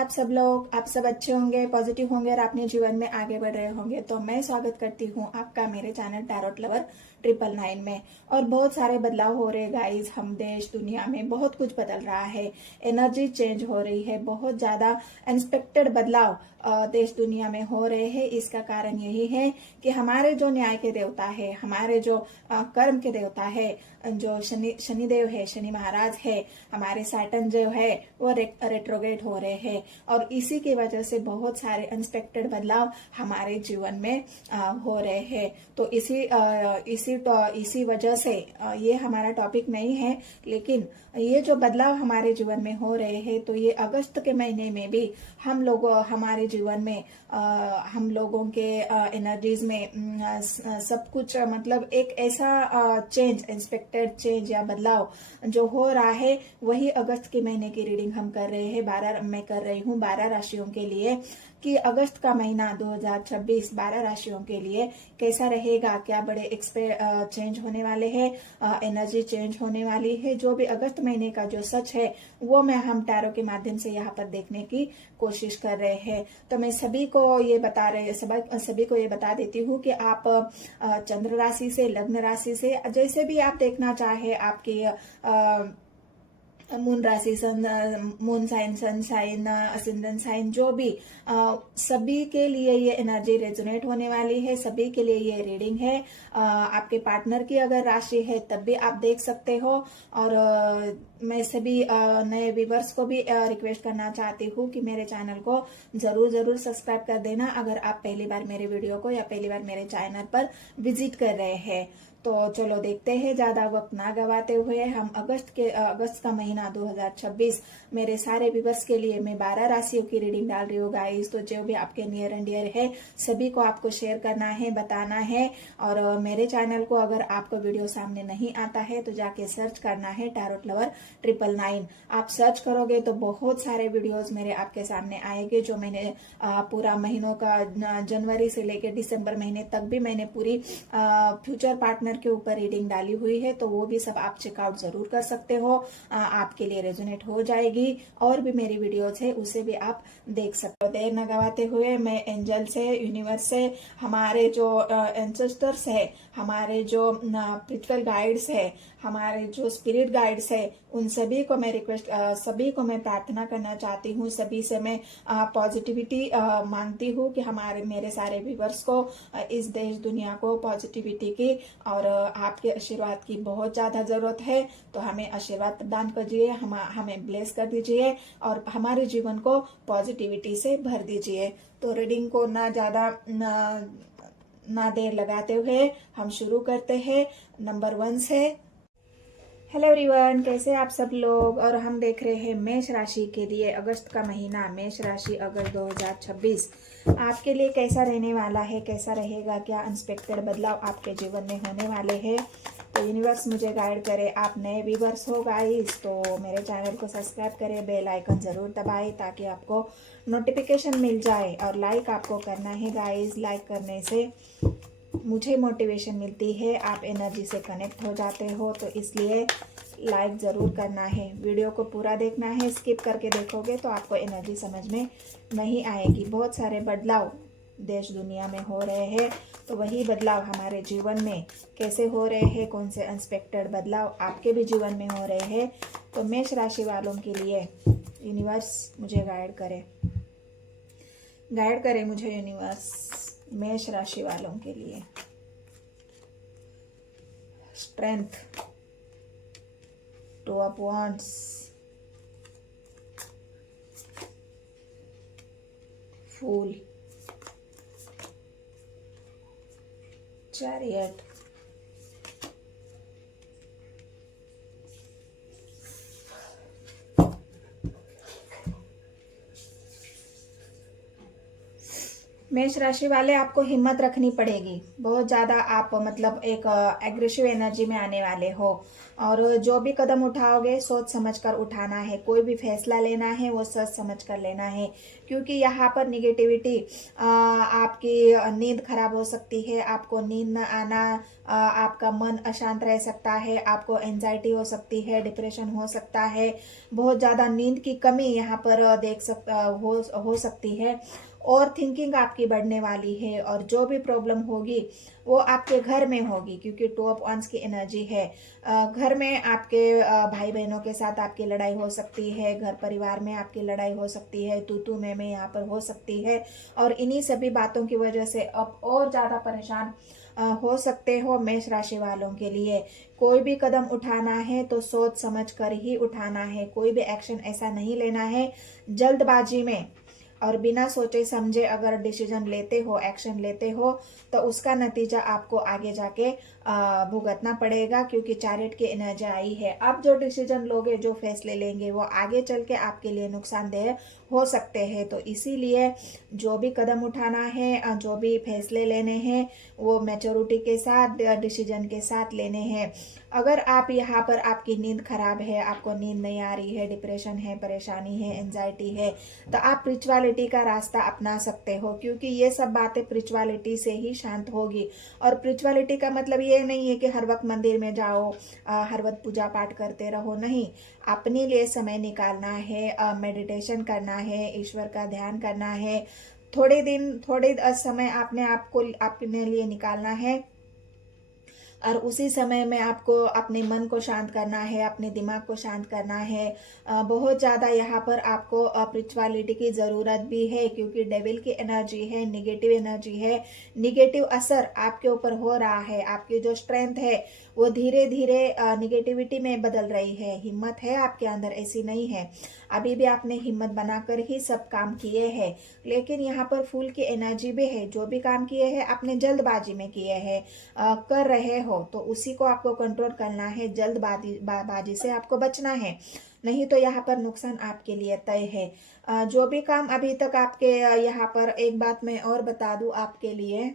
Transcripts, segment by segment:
आप सब लोग, आप सब अच्छे होंगे, पॉजिटिव होंगे और अपने जीवन में आगे बढ़ रहे होंगे। तो मैं स्वागत करती हूँ आपका मेरे चैनल टैरोट लवर 999 में। और बहुत सारे बदलाव हो रहे गाइस, हम देश दुनिया में बहुत कुछ बदल रहा है, एनर्जी चेंज हो रही है, बहुत ज्यादा अनएक्सपेक्टेड बदलाव देश दुनिया में हो रहे हैं। इसका कारण यही है कि हमारे जो न्याय के देवता है, हमारे जो कर्म के देवता है, जो शनिदेव है, शनि महाराज है, हमारे सैटर्न जो है वो रेट्रोग्रेड हो रहे हैं। और इसी की वजह से बहुत सारे अनएक्सपेक्टेड बदलाव हमारे जीवन में हो रहे हैं। तो इसी वजह से ये हमारा टॉपिक नहीं है, लेकिन ये जो बदलाव हमारे जीवन में हो रहे हैं, तो ये अगस्त के महीने में भी हम लोग हमारे जीवन में हम लोगों के एनर्जीज में सब कुछ मतलब एक ऐसा चेंज, अनएक्सपेक्टेड चेंज या बदलाव जो हो रहा है, वही अगस्त के महीने की रीडिंग हम कर रहे हैं। मैं कर रही हूँ 12 राशियों के लिए कि अगस्त का महीना 2026 12 राशियों के लिए कैसा रहेगा, क्या बड़े चेंज होने वाले हैं, एनर्जी चेंज होने वाली है। जो भी अगस्त महीने का जो सच है वो मैं हम टैरो के माध्यम से यहाँ पर देखने की कोशिश कर रहे हैं। तो मैं सभी को ये बता देती हूँ कि आप चंद्र राशि से, लग्न राशि से, जैसे भी आप देखना चाहे, आपकी मून राशि, moon sign, sun sign, ascendant sign, जो भी सभी के लिए ये एनर्जी रेजोनेट होने वाली है, सभी के लिए ये रीडिंग है। आपके पार्टनर की अगर राशि है तब भी आप देख सकते हो। और मैं सभी नए व्यूवर्स को भी रिक्वेस्ट करना चाहती हूँ कि मेरे चैनल को जरूर सब्सक्राइब कर देना अगर आप पहली बार मेरे वीडियो को या पहली बार मेरे चैनल पर विजिट कर रहे हैं। तो चलो देखते हैं, ज्यादा वक्त ना गवाते हुए हम अगस्त का महीना 2026 मेरे सारे व्यूवर्स के लिए मैं 12 राशियों की रीडिंग डाल रही हूँ गाइस। तो जो भी आपके नियर एंड डियर है सभी को आपको शेयर करना है, बताना है। और मेरे चैनल को अगर आपको वीडियो सामने नहीं आता है तो जाके सर्च करना है टैरोट लवर 999। आप सर्च करोगे तो बहुत सारे वीडियोस मेरे आपके सामने आएंगे, जो मैंने पूरा महीनों का जनवरी से लेकर दिसंबर महीने तक भी मैंने पूरी फ्यूचर पार्टनर के ऊपर रीडिंग डाली हुई है। तो वो भी सब आप चेकआउट जरूर कर सकते हो, आपके लिए रेजोनेट हो जाएगी। और भी मेरी वीडियोस है उसे भी आप देख सकते हो। देर न गवाते हुए मैं एंजल से, यूनिवर्स से, हमारे जो एंसेस्टर्स है, हमारे जो स्पिरिचुअल गाइड्स है, हमारे जो स्पिरिट गाइड्स है, उन सभी को मैं सभी को मैं प्रार्थना करना चाहती हूँ। सभी से मैं पॉजिटिविटी मांगती हूँ कि मेरे सारे व्यूवर्स को, इस देश दुनिया को पॉजिटिविटी की और आपके आशीर्वाद की बहुत ज्यादा जरूरत है। तो हमें आशीर्वाद प्रदान कीजिए, हमें ब्लेस कर दीजिए और हमारे जीवन को पॉजिटिविटी से भर दीजिए। तो रीडिंग को ना देर लगाते हुए हम शुरू करते हैं। नंबर 1 से हेलो एवरीवन, कैसे आप सब लोग। और हम देख रहे हैं मेष राशि के लिए अगस्त का महीना, मेष राशि अगस्त 2026 आपके लिए कैसा रहने वाला है, कैसा रहेगा, क्या अनएक्सपेक्टेड बदलाव आपके जीवन में होने वाले हैं। तो यूनिवर्स मुझे गाइड करे। आप नए व्यूवर्स हो गाइस तो मेरे चैनल को सब्सक्राइब करें, बेल आइकन जरूर दबाएं ताकि आपको नोटिफिकेशन मिल जाए। और लाइक आपको करना है गाइस, लाइक करने से मुझे मोटिवेशन मिलती है, आप एनर्जी से कनेक्ट हो जाते हो। तो इसलिए लाइक ज़रूर करना है, वीडियो को पूरा देखना है। स्किप करके देखोगे तो आपको एनर्जी समझ में नहीं आएगी। बहुत सारे बदलाव देश दुनिया में हो रहे हैं, तो वही बदलाव हमारे जीवन में कैसे हो रहे हैं, कौन से अनएक्सपेक्टेड बदलाव आपके भी जीवन में हो रहे हैं। तो मेष राशि वालों के लिए यूनिवर्स मुझे गाइड करे मुझे यूनिवर्स मेष राशि वालों के लिए। Strength, 2 of wands, fool, chariot, मेष राशि वाले आपको हिम्मत रखनी पड़ेगी बहुत ज्यादा। आप मतलब एक एग्रेसिव एनर्जी में आने वाले हो और जो भी कदम उठाओगे सोच समझ कर उठाना है, कोई भी फैसला लेना है वो सोच समझ कर लेना है, क्योंकि यहाँ पर निगेटिविटी आपकी नींद खराब हो सकती है, आपको नींद न आना, आपका मन अशांत रह सकता है, आपको एंजाइटी हो सकती है, डिप्रेशन हो सकता है, बहुत ज़्यादा नींद की कमी यहाँ पर हो सकती है, और थिंकिंग आपकी बढ़ने वाली है, और जो भी प्रॉब्लम होगी वो आपके घर में होगी, क्योंकि टू ऑफ वांड्स की एनर्जी है। घर में आपके भाई बहनों के साथ आपकी लड़ाई हो सकती है, घर परिवार में आपकी लड़ाई हो सकती है, तू मैं यहाँ पर हो सकती है, और इन्हीं सभी बातों की वजह से अब और ज़्यादा परेशान हो सकते हो। मेष राशि वालों के लिए कोई भी कदम उठाना है तो सोच समझ कर ही उठाना है, कोई भी एक्शन ऐसा नहीं लेना है जल्दबाजी में और बिना सोचे समझे अगर डिसीजन लेते हो, एक्शन लेते हो, तो उसका नतीजा आपको आगे जाके भुगतना पड़ेगा, क्योंकि चैरियट की एनर्जी आई है। अब जो डिसीजन लोगे, जो फैसले लेंगे, वो आगे चल के आपके लिए नुकसानदेह हो सकते हैं। तो इसीलिए जो भी कदम उठाना है, जो भी फैसले लेने हैं, वो मैच्योरिटी के साथ, डिसीजन के साथ लेने हैं। अगर आप यहाँ पर आपकी नींद खराब है, आपको नींद नहीं आ रही है, डिप्रेशन है, परेशानी है, एंजाइटी है, तो आप स्पिरिचुअलिटी का रास्ता अपना सकते हो, क्योंकि ये सब बातें स्पिरिचुअलिटी से ही शांत होगी। और स्पिरिचुअलिटी का मतलब ये नहीं है कि हर वक्त मंदिर में जाओ, हर वक्त पूजा पाठ करते रहो, नहीं। अपने लिए समय निकालना है, मेडिटेशन करना है, ईश्वर का ध्यान करना है, थोड़े समय आपको अपने लिए निकालना है, और उसी समय में आपको अपने मन को शांत करना है, अपने दिमाग को शांत करना है। बहुत ज़्यादा यहाँ पर आपको स्पिरिचुअलिटी की ज़रूरत भी है, क्योंकि डेविल की एनर्जी है, निगेटिव एनर्जी है, निगेटिव असर आपके ऊपर हो रहा है, आपकी जो स्ट्रेंथ है वो धीरे धीरे निगेटिविटी में बदल रही है। हिम्मत है आपके अंदर, ऐसी नहीं है, अभी भी आपने हिम्मत बनाकर ही सब काम किए हैं, लेकिन यहाँ पर फूल की एनर्जी भी है। जो भी काम किए हैं आपने जल्दबाजी में किए हैं, कर रहे हो, तो उसी को आपको कंट्रोल करना है, बाजी से आपको बचना है, नहीं तो यहाँ पर नुकसान आपके लिए तय है। जो भी काम अभी तक आपके यहाँ पर, एक बात मैं और बता दूं आपके लिए,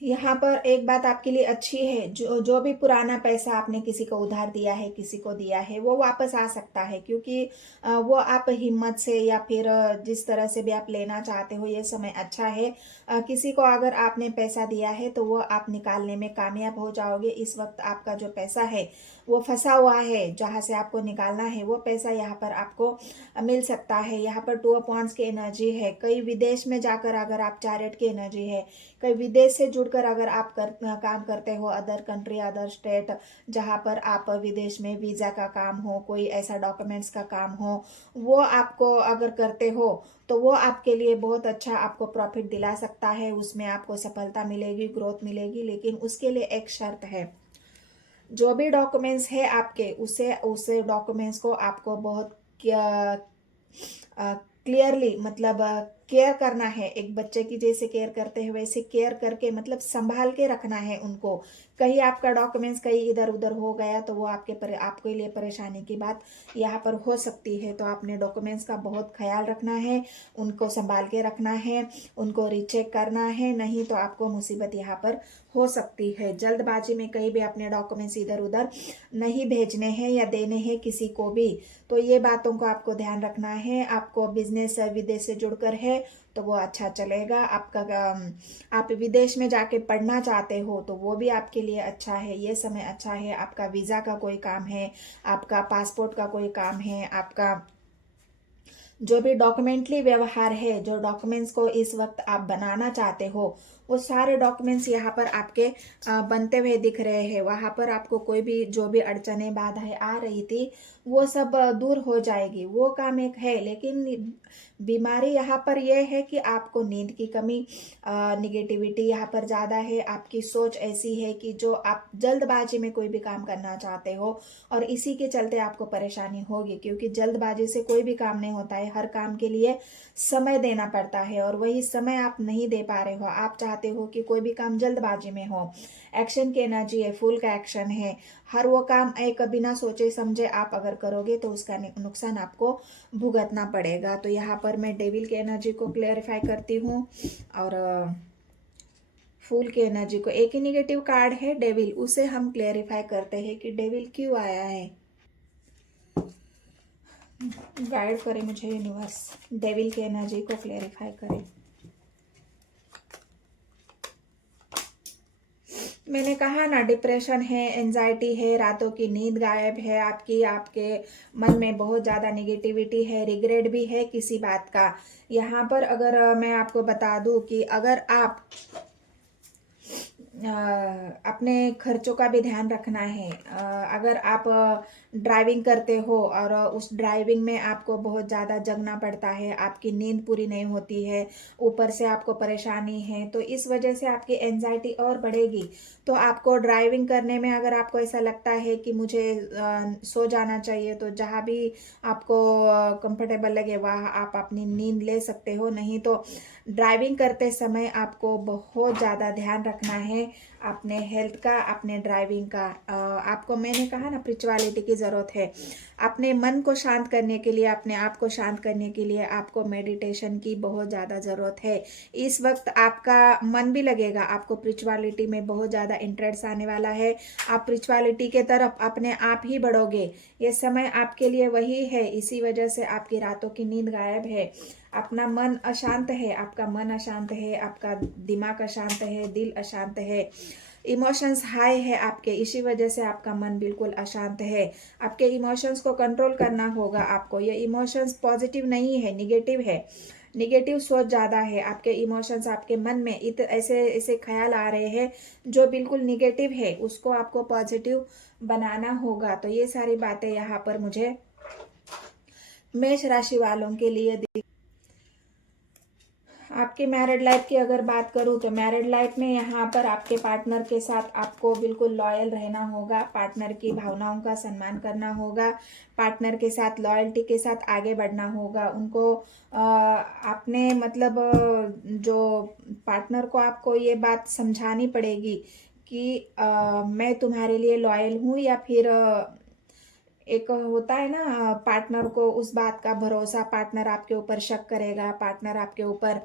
यहाँ पर एक बात आपके लिए अच्छी है, जो भी पुराना पैसा आपने किसी को उधार दिया है, किसी को दिया है, वो वापस आ सकता है, क्योंकि वो आप हिम्मत से या फिर जिस तरह से भी आप लेना चाहते हो, ये समय अच्छा है। किसी को अगर आपने पैसा दिया है तो वो आप निकालने में कामयाब हो जाओगे। इस वक्त आपका जो पैसा है वो फंसा हुआ है, जहाँ से आपको निकालना है वो पैसा यहाँ पर आपको मिल सकता है। यहाँ पर टू ऑफ वांड्स की एनर्जी है, कई विदेश में जाकर अगर आप, चैरियट की एनर्जी है, कई विदेश से जुड़कर अगर आप काम करते हो, अदर कंट्री, अदर स्टेट, जहाँ पर आप विदेश में वीज़ा का काम हो, कोई ऐसा डॉक्यूमेंट्स का काम हो, वो आपको अगर करते हो तो वो आपके लिए बहुत अच्छा आपको प्रॉफिट दिला सकता है, उसमें आपको सफलता मिलेगी, ग्रोथ मिलेगी, लेकिन उसके लिए एक शर्त है। जो भी डॉक्यूमेंट्स है आपके, उसे डॉक्यूमेंट्स को आपको बहुत क्लियरली, मतलब केयर करना है, एक बच्चे की जैसे केयर करते हैं वैसे केयर करके, मतलब संभाल के रखना है उनको। कहीं आपका डॉक्यूमेंट्स कहीं इधर उधर हो गया तो वो आपके लिए परेशानी की बात यहाँ पर हो सकती है। तो आपने डॉक्यूमेंट्स का बहुत ख्याल रखना है, उनको संभाल के रखना है, उनको रीचेक करना है, नहीं तो आपको मुसीबत यहाँ पर हो सकती है। जल्दबाजी में कहीं भी अपने डॉक्यूमेंट्स इधर उधर नहीं भेजने हैं या देने हैं किसी को भी, तो ये बातों को आपको ध्यान रखना है। आपको बिजनेस विदेश से जुड़कर है तो वो अच्छा चलेगा। आप विदेश में जाके पढ़ना चाहते हो तो वो भी आपके लिए अच्छा है, ये समय अच्छा है। आपका वीज़ा का कोई काम है, आपका पासपोर्ट का कोई काम है, आपका जो भी डॉक्यूमेंटली व्यवहार है, जो डॉक्यूमेंट्स को इस वक्त आप बनाना चाहते हो, वो सारे डॉक्यूमेंट्स यहाँ पर आपके बनते हुए दिख रहे हैं। वहाँ पर आपको कोई भी जो भी अड़चने बाधाएं आ रही थी वो सब दूर हो जाएगी, वो काम एक है। लेकिन बीमारी यहाँ पर यह है कि आपको नींद की कमी, निगेटिविटी यहाँ पर ज़्यादा है, आपकी सोच ऐसी है कि जो आप जल्दबाजी में कोई भी काम करना चाहते हो, और इसी के चलते आपको परेशानी होगी, क्योंकि जल्दबाजी से कोई भी काम नहीं होता है, हर काम के लिए समय देना पड़ता है, और वही समय आप नहीं दे पा रहे हो। आप चाहते हो कि कोई भी काम जल्दबाजी में हो, एक्शन की एनर्जी है, फुल का एक्शन है, हर वो काम एक बिना सोचे समझे आप अगर करोगे तो उसका नुकसान आपको भुगतना पड़ेगा। तो यहाँ पर मैं डेविल की एनर्जी को क्लेरिफाई करती हूँ, और फूल की एनर्जी को, एक ही निगेटिव कार्ड है डेविल, उसे हम क्लेरिफाई करते हैं कि डेविल क्यों आया है। गाइड करे मुझे यूनिवर्स, डेविल की एनर्जी को क्लेरिफाई करे। मैंने कहा ना, डिप्रेशन है, एंजाइटी है, रातों की नींद गायब है आपकी, आपके मन में बहुत ज़्यादा निगेटिविटी है, रिग्रेट भी है किसी बात का। यहाँ पर अगर मैं आपको बता दूं कि अगर आप अपने खर्चों का भी ध्यान रखना है। अगर आप ड्राइविंग करते हो और उस ड्राइविंग में आपको बहुत ज़्यादा जगना पड़ता है, आपकी नींद पूरी नहीं होती है, ऊपर से आपको परेशानी है, तो इस वजह से आपकी एंजाइटी और बढ़ेगी। तो आपको ड्राइविंग करने में अगर आपको ऐसा लगता है कि मुझे सो जाना चाहिए, तो जहाँ भी आपको कंफर्टेबल लगे वहाँ आप अपनी नींद ले सकते हो। नहीं तो ड्राइविंग करते समय आपको बहुत ज़्यादा ध्यान रखना है अपने हेल्थ का, अपने ड्राइविंग का। आपको, मैंने कहा ना, स्पिरिचुअलिटी की ज़रूरत है। अपने मन को शांत करने के लिए, अपने आप को शांत करने के लिए आपको मेडिटेशन की बहुत ज़्यादा ज़रूरत है। इस वक्त आपका मन भी लगेगा, आपको स्पिरिचुअलिटी में बहुत ज़्यादा इंटरेस्ट आने वाला है। आप स्पिरिचुअलिटी के तरफ अपने आप ही बढ़ोगे। ये समय आपके लिए वही है, इसी वजह से आपकी रातों की नींद गायब है। अपना मन अशांत है, आपका मन अशांत है, आपका दिमाग अशांत है, दिल अशांत है, इमोशंस हाई है आपके, इसी वजह से आपका मन बिल्कुल अशांत है। आपके इमोशंस को कंट्रोल करना होगा आपको। ये इमोशंस पॉजिटिव नहीं है, निगेटिव है। निगेटिव सोच ज़्यादा है आपके इमोशंस, आपके मन में ऐसे ऐसे ख्याल आ रहे हैं जो बिल्कुल निगेटिव है, उसको आपको पॉजिटिव बनाना होगा। तो ये सारी बातें यहाँ पर मुझे मेष राशि वालों के लिए। आपकी मैरिड लाइफ की अगर बात करूं तो मैरिड लाइफ में यहाँ पर आपके पार्टनर के साथ आपको बिल्कुल लॉयल रहना होगा, पार्टनर की भावनाओं का सम्मान करना होगा, पार्टनर के साथ लॉयल्टी के साथ आगे बढ़ना होगा। उनको आपने मतलब जो पार्टनर को आपको ये बात समझानी पड़ेगी कि मैं तुम्हारे लिए लॉयल हूँ, या फिर एक होता है ना पार्टनर को उस बात का भरोसा, पार्टनर आपके ऊपर शक करेगा, पार्टनर आपके ऊपर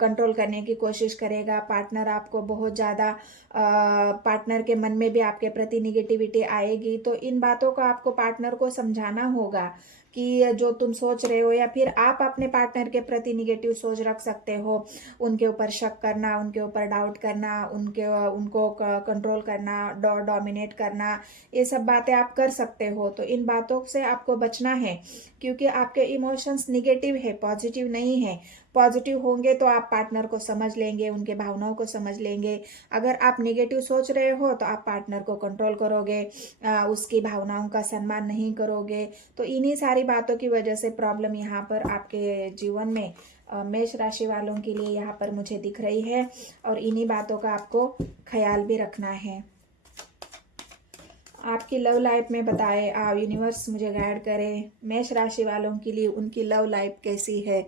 कंट्रोल करने की कोशिश करेगा, पार्टनर आपको बहुत ज़्यादा पार्टनर के मन में भी आपके प्रति निगेटिविटी आएगी। तो इन बातों को आपको पार्टनर को समझाना होगा कि जो तुम सोच रहे हो, या फिर आप अपने पार्टनर के प्रति निगेटिव सोच रख सकते हो, उनके ऊपर शक करना, उनके ऊपर डाउट करना, उनको कंट्रोल करना, डोमिनेट करना, ये सब बातें आप कर सकते हो। तो इन बातों से आपको बचना है, क्योंकि आपके इमोशंस निगेटिव है, पॉजिटिव नहीं है। पॉजिटिव होंगे तो आप पार्टनर को समझ लेंगे, उनके भावनाओं को समझ लेंगे। अगर आप निगेटिव सोच रहे हो तो आप पार्टनर को कंट्रोल करोगे, उसकी भावनाओं का सम्मान नहीं करोगे। तो इन्हीं सारी बातों की वजह से प्रॉब्लम यहाँ पर आपके जीवन में मेष राशि वालों के लिए यहाँ पर मुझे दिख रही है, और इन्हीं बातों का आपको ख्याल भी रखना है। आपकी लव लाइफ में बताए आप, यूनिवर्स मुझे गाइड करें मेष राशि वालों के लिए उनकी लव लाइफ कैसी है।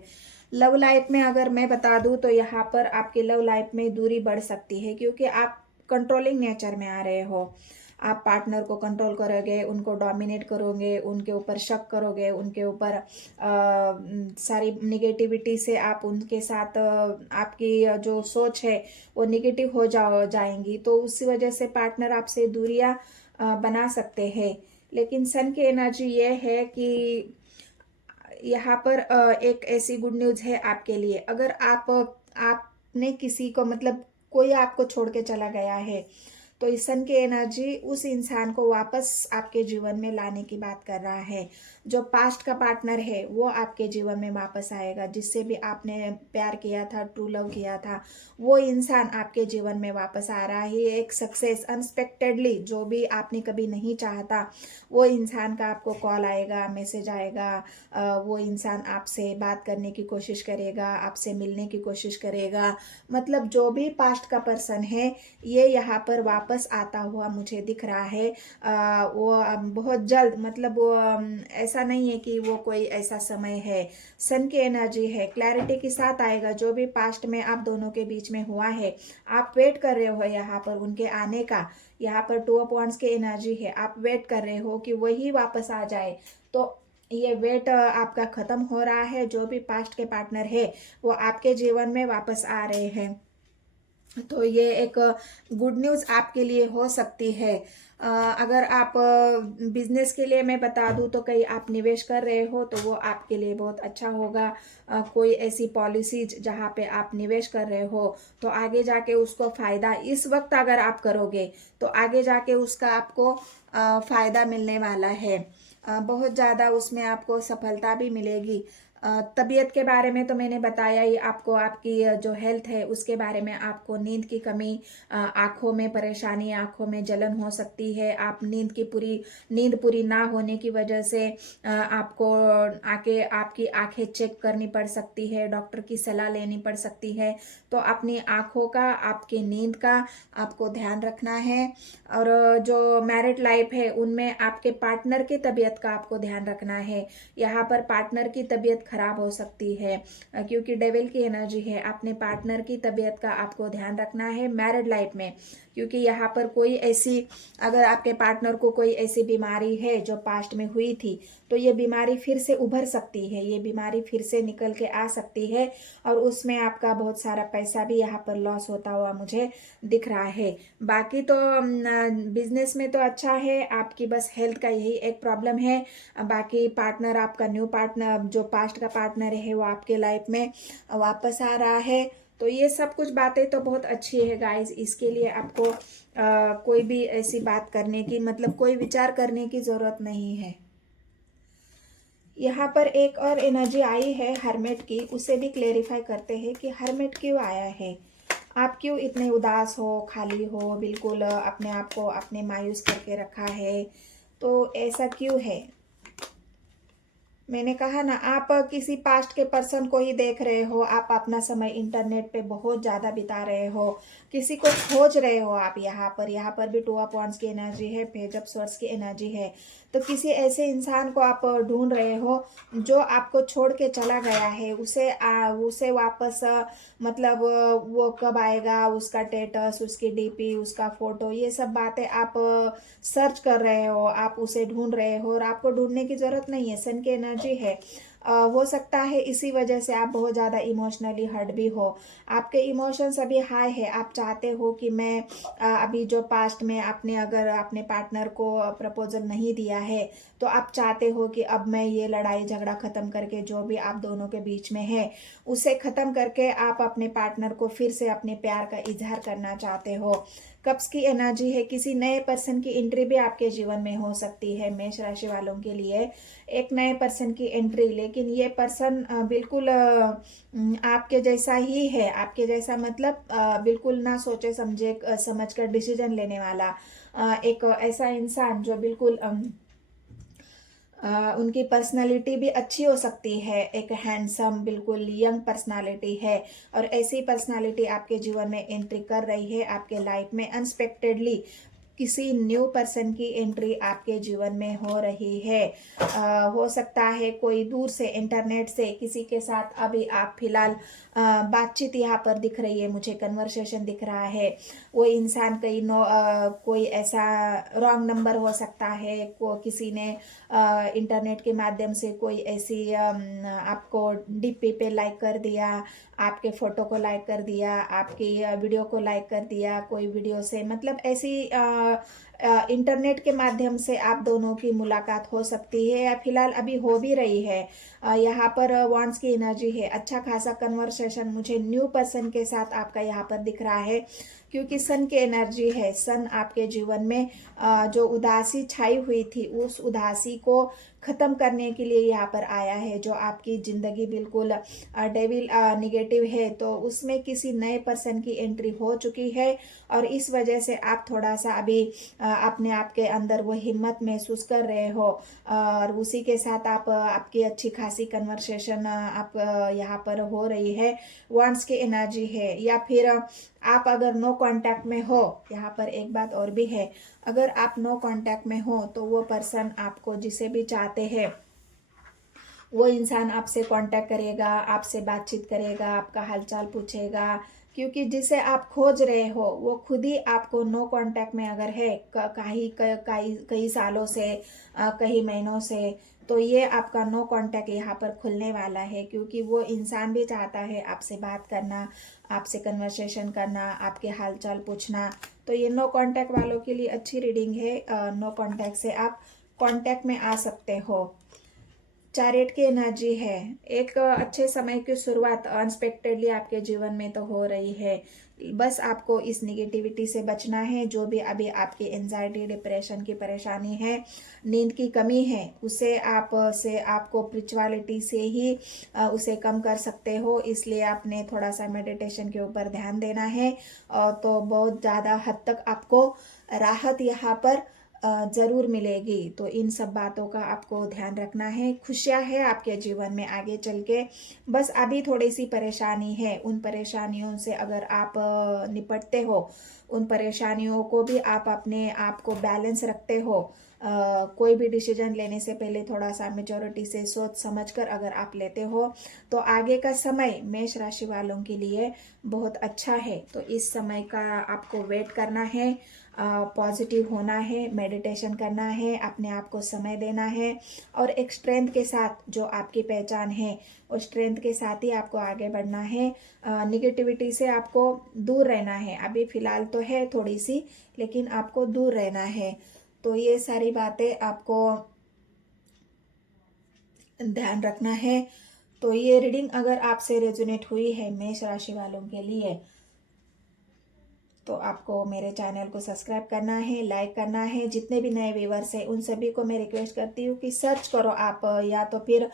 लव लाइफ में अगर मैं बता दूं तो यहाँ पर आपकी लव लाइफ में दूरी बढ़ सकती है, क्योंकि आप कंट्रोलिंग नेचर में आ रहे हो। आप पार्टनर को कंट्रोल करोगे, उनको डोमिनेट करोगे, उनके ऊपर शक करोगे, उनके ऊपर सारी निगेटिविटी से आप उनके साथ आपकी जो सोच है वो निगेटिव हो जाएंगी। तो उसी वजह से पार्टनर आपसे दूरियां बना सकते हैं। लेकिन सन की एनर्जी ये है कि यहाँ पर एक ऐसी गुड न्यूज़ है आपके लिए। अगर आपने किसी को, मतलब कोई आपको छोड़ के चला गया है, तो इस सन की एनर्जी उस इंसान को वापस आपके जीवन में लाने की बात कर रहा है। जो पास्ट का पार्टनर है वो आपके जीवन में वापस आएगा, जिससे भी आपने प्यार किया था, ट्रू लव किया था, वो इंसान आपके जीवन में वापस आ रहा है। एक सक्सेस अनएक्सपेक्टेडली, जो भी आपने कभी नहीं चाहा था, वो इंसान का आपको कॉल आएगा, मैसेज आएगा, वो इंसान आपसे बात करने की कोशिश करेगा, आपसे मिलने की कोशिश करेगा। मतलब जो भी पास्ट का पर्सन है ये यहाँ पर वापस आता हुआ मुझे दिख रहा है। वो बहुत जल्द, मतलब वो ऐसा नहीं है कि वो कोई ऐसा समय है। सन की एनर्जी है, क्लैरिटी के साथ आएगा। जो भी पास्ट में आप दोनों के बीच में हुआ है, आप वेट कर रहे हो यहाँ पर उनके आने का। यहाँ पर 2 ऑफ वांड्स की एनर्जी है, आप वेट कर रहे हो कि वही वापस आ जाए। तो ये वेट आपका खत्म हो रहा है। जो भी पास्ट के पार्टनर है वो आपके जीवन में वापस आ रहे हैं। तो ये एक गुड न्यूज़ आपके लिए हो सकती है। अगर आप बिजनेस के लिए मैं बता दूं तो कहीं आप निवेश कर रहे हो तो वो आपके लिए बहुत अच्छा होगा। कोई ऐसी पॉलिसीज जहाँ पे आप निवेश कर रहे हो तो आगे जाके उसको फायदा, इस वक्त अगर आप करोगे तो आगे जाके उसका आपको फायदा मिलने वाला है। बहुत ज़्यादा उसमें आपको सफलता भी मिलेगी। तबीयत के बारे में तो मैंने बताया ही आपको, आपकी जो हेल्थ है उसके बारे में। आपको नींद की कमी, आंखों में परेशानी, आंखों में जलन हो सकती है। आप नींद पूरी ना होने की वजह से आपको आके आपकी आंखें चेक करनी पड़ सकती है, डॉक्टर की सलाह लेनी पड़ सकती है। तो अपनी आंखों का, आपके नींद का आपको ध्यान रखना है। और जो मैरिड लाइफ है उनमें आपके पार्टनर की तबीयत का आपको ध्यान रखना है। यहाँ पर पार्टनर की तबीयत खराब हो सकती है क्योंकि डेविल की एनर्जी है। अपने पार्टनर की तबीयत का आपको ध्यान रखना है मैरिड लाइफ में, क्योंकि यहाँ पर कोई ऐसी, अगर आपके पार्टनर को कोई ऐसी बीमारी है जो पास्ट में हुई थी तो ये बीमारी फिर से उभर सकती है, ये बीमारी फिर से निकल के आ सकती है। और उसमें आपका बहुत सारा पैसा भी यहाँ पर लॉस होता हुआ मुझे दिख रहा है। बाकी तो बिजनेस में तो अच्छा है, आपकी बस हेल्थ का यही एक प्रॉब्लम है। बाकी पार्टनर, आपका न्यू पार्टनर जो पास्ट का पार्टनर है वो आपके लाइफ में वापस आ रहा है। तो ये सब कुछ बातें तो बहुत अच्छी है गाइज। इसके लिए आपको कोई भी ऐसी बात करने की, मतलब कोई विचार करने की जरूरत नहीं है। यहाँ पर एक और एनर्जी आई है हर्मेट की, उसे भी क्लेरिफाई करते हैं कि हर्मेट क्यों आया है। आप क्यों इतने उदास हो, खाली हो, बिल्कुल अपने आप को आपने मायूस करके रखा है, तो ऐसा क्यों है। मैंने कहा ना, आप किसी पास्ट के पर्सन को ही देख रहे हो। आप अपना समय इंटरनेट पे बहुत ज़्यादा बिता रहे हो, किसी को खोज रहे हो आप। यहाँ पर भी 2 ऑफ वांड्स की एनर्जी है, पेज ऑफ स्वॉर्ड्स की एनर्जी है। तो किसी ऐसे इंसान को आप ढूंढ रहे हो जो आपको छोड़ के चला गया है। उसे वापस मतलब वो कब आएगा, उसका स्टेटस, उसकी डीपी, उसका फोटो, ये सब बातें आप सर्च कर रहे हो, आप उसे ढूंढ रहे हो। और आपको ढूंढने की जरूरत नहीं है, सन की एनर्जी है। हो सकता है इसी वजह से आप बहुत ज़्यादा इमोशनली हर्ट भी हो। आपके इमोशंस अभी हाई है। आप चाहते हो कि मैं अभी जो पास्ट में आपने अगर अपने पार्टनर को प्रपोजल नहीं दिया है तो आप चाहते हो कि अब मैं ये लड़ाई झगड़ा ख़त्म करके, जो भी आप दोनों के बीच में है उसे ख़त्म करके आप अपने पार्टनर को फिर से अपने प्यार का इजहार करना चाहते हो। कप्स की एनर्जी है, किसी नए पर्सन की एंट्री भी आपके जीवन में हो सकती है। मेष राशि वालों के लिए एक नए पर्सन की एंट्री, लेकिन ये पर्सन बिल्कुल आपके जैसा ही है। आपके जैसा मतलब बिल्कुल ना सोचे समझे समझ कर डिसीजन लेने वाला एक ऐसा इंसान जो बिल्कुल उनकी पर्सनालिटी भी अच्छी हो सकती है। एक हैंडसम, बिल्कुल यंग पर्सनालिटी है। और ऐसी पर्सनालिटी आपके जीवन में एंट्री कर रही है आपके लाइफ में अनएक्सपेक्टेडली। किसी न्यू पर्सन की एंट्री आपके जीवन में हो रही है। हो सकता है कोई दूर से इंटरनेट से किसी के साथ अभी आप फिलहाल बातचीत यहाँ पर दिख रही है, मुझे कन्वर्सेशन दिख रहा है। वो इंसान कोई ऐसा रॉन्ग नंबर हो सकता है, किसी ने इंटरनेट के माध्यम से कोई ऐसी आपको डीपी पे लाइक कर दिया, आपके फोटो को लाइक कर दिया, आपकी वीडियो को लाइक कर दिया, कोई वीडियो से, मतलब ऐसी इंटरनेट के माध्यम से आप दोनों की मुलाकात हो सकती है या फिलहाल अभी हो भी रही है। यहाँ पर वॉन्ड्स की एनर्जी है, अच्छा खासा कन्वर्सेशन मुझे न्यू पर्सन के साथ आपका यहाँ पर दिख रहा है, क्योंकि सन की एनर्जी है। सन आपके जीवन में जो उदासी छाई हुई थी उस उदासी को खत्म करने के लिए यहाँ पर आया है। जो आपकी जिंदगी बिल्कुल डेविल निगेटिव है तो उसमें किसी नए पर्सन की एंट्री हो चुकी है और इस वजह से आप थोड़ा सा अभी अपने आप के अंदर वो हिम्मत महसूस कर रहे हो और उसी के साथ आप आपकी अच्छी खासी कन्वर्सेशन आप यहाँ पर हो रही है। वंस की एनर्जी है, या फिर आप अगर नो कांटेक्ट में हो, यहाँ पर एक बात और भी है, अगर आप नो कांटेक्ट में हो तो वो पर्सन आपको जिसे भी चाहते हैं वो इंसान आपसे कांटेक्ट करेगा, आपसे बातचीत करेगा, आपका हालचाल पूछेगा, क्योंकि जिसे आप खोज रहे हो वो खुद ही आपको नो कांटेक्ट में अगर है कई सालों से, कई महीनों से, तो ये आपका नो कांटेक्ट यहाँ पर खुलने वाला है, क्योंकि वो इंसान भी चाहता है आपसे बात करना, आपसे कन्वर्सेशन करना, आपके हालचाल पूछना। तो ये नो कांटेक्ट वालों के लिए अच्छी रीडिंग है। नो कांटेक्ट से आप कांटेक्ट में आ सकते हो। चैरियट की एनर्जी है। एक अच्छे समय की शुरुआत अनएक्सपेक्टेडली आपके जीवन में तो हो रही है। बस आपको इस निगेटिविटी से बचना है। जो भी अभी आपकी एंजाइटी, डिप्रेशन की परेशानी है, नींद की कमी है, उसे आपको स्पिरिचुअलिटी से ही उसे कम कर सकते हो। इसलिए आपने थोड़ा सा मेडिटेशन के ऊपर ध्यान देना है, तो बहुत ज़्यादा हद तक आपको राहत यहाँ पर जरूर मिलेगी। तो इन सब बातों का आपको ध्यान रखना है। खुशियां है आपके जीवन में आगे चल के, बस अभी थोड़ी सी परेशानी है। उन परेशानियों से अगर आप निपटते हो, उन परेशानियों को भी आप अपने आप को बैलेंस रखते हो, कोई भी डिसीजन लेने से पहले थोड़ा सा मेच्योरिटी से सोच समझ कर अगर आप लेते हो, तो आगे का समय मेष राशि वालों के लिए बहुत अच्छा है। तो इस समय का आपको वेट करना है, पॉजिटिव होना है, मेडिटेशन करना है, अपने आप को समय देना है, और एक स्ट्रेंथ के साथ जो आपकी पहचान है, उस स्ट्रेंथ के साथ ही आपको आगे बढ़ना है। निगेटिविटी से आपको दूर रहना है। अभी फिलहाल तो है थोड़ी सी, लेकिन आपको दूर रहना है। तो ये सारी बातें आपको ध्यान रखना है। तो ये रीडिंग अगर आपसे रेजोनेट हुई है मेष राशि वालों के लिए, तो आपको मेरे चैनल को सब्सक्राइब करना है, लाइक करना है। जितने भी नए व्यूवर्स हैं उन सभी को मैं रिक्वेस्ट करती हूँ कि सर्च करो आप, या तो फिर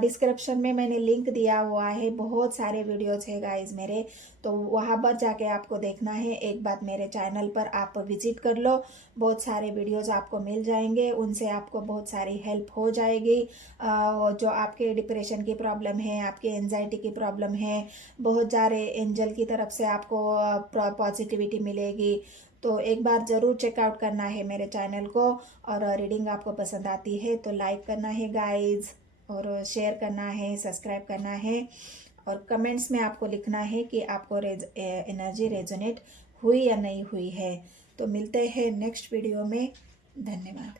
डिस्क्रिप्शन में मैंने लिंक दिया हुआ है, बहुत सारे वीडियोस है गाइज मेरे, तो वहाँ पर जाके आपको देखना है। एक बार मेरे चैनल पर आप विजिट कर लो, बहुत सारे वीडियोस आपको मिल जाएंगे, उनसे आपको बहुत सारी हेल्प हो जाएगी। जो आपके डिप्रेशन की प्रॉब्लम है, आपके एंजाइटी की प्रॉब्लम है, बहुत सारे एंजल की तरफ से आपको पॉजिटिविटी मिलेगी। तो एक बार ज़रूर चेकआउट करना है मेरे चैनल को। और रीडिंग आपको पसंद आती है तो लाइक करना है गाइज, और शेयर करना है, सब्सक्राइब करना है, और कमेंट्स में आपको लिखना है कि आपको एनर्जी रेजोनेट हुई या नहीं हुई है। तो मिलते हैं नेक्स्ट वीडियो में। धन्यवाद।